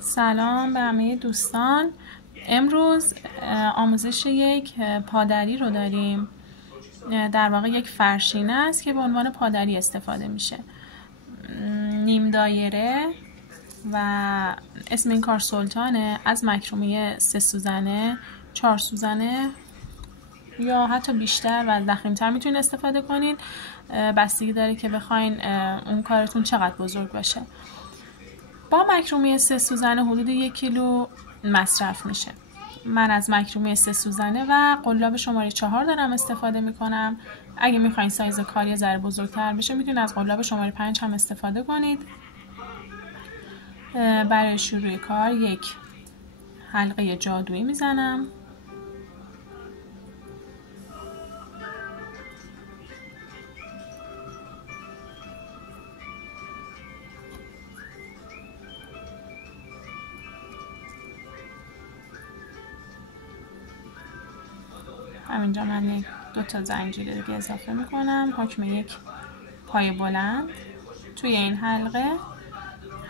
سلام به همه دوستان. امروز آموزش یک پادری رو داریم. در واقع یک فرشینه است که به عنوان پادری استفاده میشه. نیم دایره و اسم این کار سلطانه. از مکرومه 3 سوزنه، 4 سوزنه یا حتی بیشتر و ضخیم‌تر میتونید استفاده کنید. بستگی داره که بخواین اون کارتون چقدر بزرگ باشه. با مکرومه 3 سوزنه حدود 1 کیلو مصرف میشه. من از مکرومه 3 سوزنه و قلاب شماره 4 دارم استفاده میکنم. اگه میخواین سایز کار یه ذره بزرگتر بشه میتونید از قلاب شماره 5 هم استفاده کنید. برای شروع کار یک حلقه جادویی میزنم. همینجا من 2 تا زنجیر دیگه اضافه میکنم. حکم یک پای بلند. توی این حلقه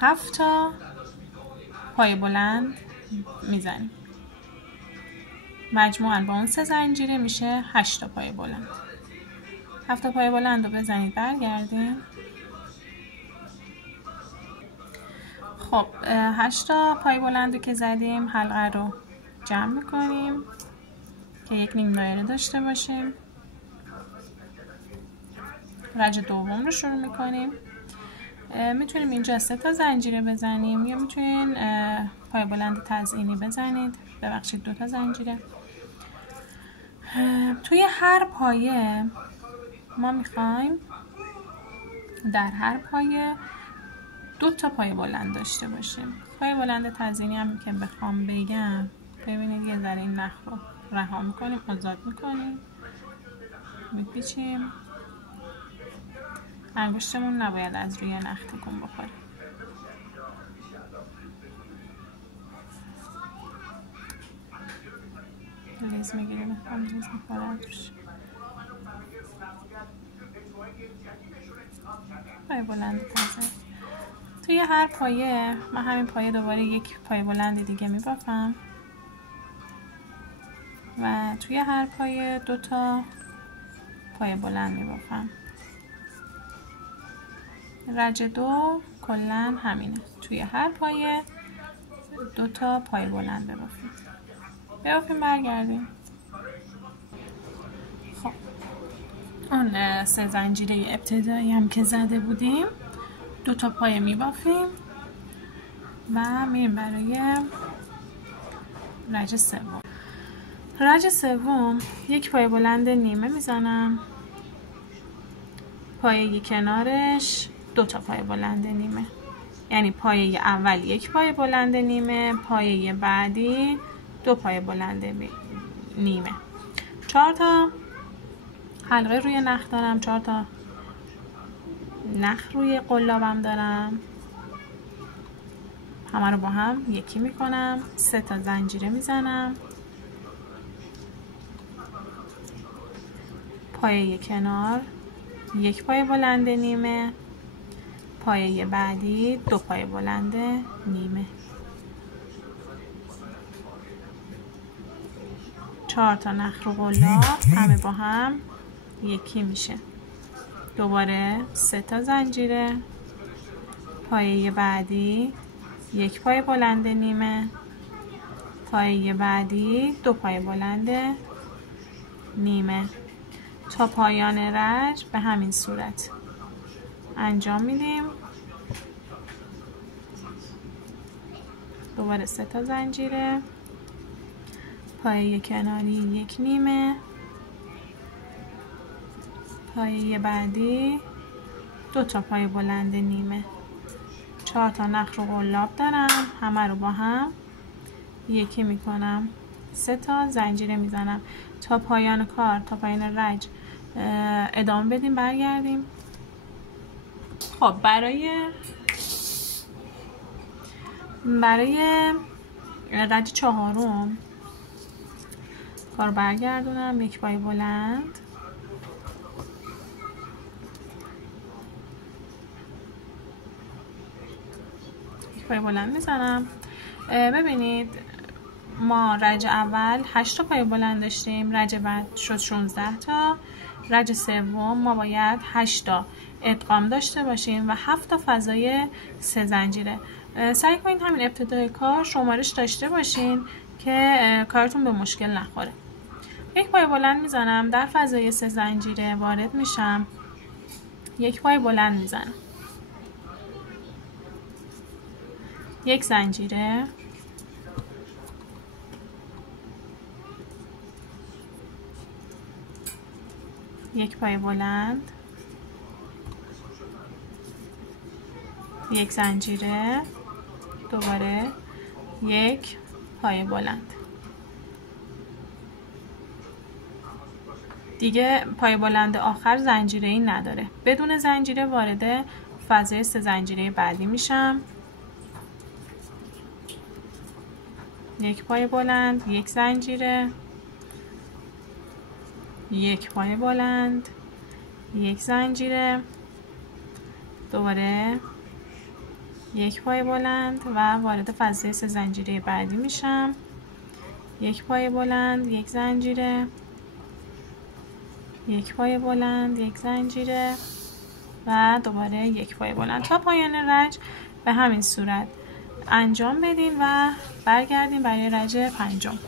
7 تا پای بلند میزنیم. مجموعاً با اون 3 زنجیره میشه 8 تا پای بلند. 7 تا پای بلند رو بزنید برگردیم. خب 8 تا پای بلند رو که زدیم حلقه رو جمع میکنیم که یک نیم دایره داشته باشیم. رج دوم رو شروع میکنیم. میتونیم اینجا 3 تا زنجیره بزنیم یا میتونین پای بلند تزئینی بزنید. ببخشید 2 تا زنجیره. توی هر پایه ما میخوایم در هر پایه 2 تا پای بلند داشته باشیم. پای بلند تزئینی هم که بخوام بگم، ببینید یه ذره این نخ رو رها میکنیم، آزاد میکنیم، میپیچیم. انگشتمون نباید از روی نخ تکون بخوره. لیز میگیریم، لیز میخوره روش. پای بلند تازه. توی هر پایه من همین پایه دوباره یک پای بلند دیگه میبافم و توی هر پایه 2 تا پای بلند میبافم. رج 2 کلن همینه. توی هر پایه 2 تا پای بلند ببافیم برگردیم. خب اون 3 زنجیره ابتدایی هم که زده بودیم 2 تا پای میبافیم و میریم برای رج سوم. رج سوم یک پای بلند نیمه میزنم. پایه کنارش 2 تا پای بلند نیمه، یعنی پایه اول 1 پای بلند نیمه، پایه بعدی 2 پای بلند نیمه. 4 تا حلقه روی نخ دارم، 4 تا نخ روی قلابم دارم. همه رو با هم یکی میکنم. 3 تا زنجیره میزنم. پایه کنار 1 پای بلند نیمه، پایه بعدی 2 پای بلند نیمه. 4 تا نخ رو قلاب همه با هم یکی میشه. دوباره 3 تا زنجیره. پایه بعدی 1 پای بلند نیمه، پایه بعدی 2 پای بلند نیمه. تا پایان رج به همین صورت انجام میدیم. دوباره 3 تا زنجیره. پایه کناری 1 نیمه، پایه بعدی 2 تا پای بلند نیمه. 4 تا نخ رو قلاب دارم، همه رو با هم یکی میکنم. 3 تا زنجیره میزنم. تا پایان کار، تا پایان رج ادامه بدیم برگردیم. خب برای رج 4 کار برگردونم. 1 پای بلند، پای بلند میزنم. ببینید ما رج اول 8 تا پای بلند داشتیم، رج بعد شد 16 تا، رج سوم ما باید 8 تا ادغام داشته باشیم و 7 تا فضای 3 زنجیره. سعی کنید همین ابتدای کار شمارش داشته باشین که کارتون به مشکل نخوره. یک پای بلند میزنم، در فضای 3 زنجیره وارد میشم، یک پای بلند میزنم، یک زنجیره، یک پای بلند، یک زنجیره، دوباره یک پای بلند. دیگه پای بلند آخر زنجیره ای نداره. بدون زنجیره وارد فضای 3 زنجیره بعدی میشم، یک پای بلند، یک زنجیره، یک پای بلند، یک زنجیره، دوباره یک پای بلند و وارد فضای 3 زنجیره بعدی میشم، یک پای بلند، یک زنجیره، یک پای بلند، یک زنجیره و دوباره یک پای بلند. تا پایان رج به همین صورت انجام بدین و برگردین برای رج پنجم.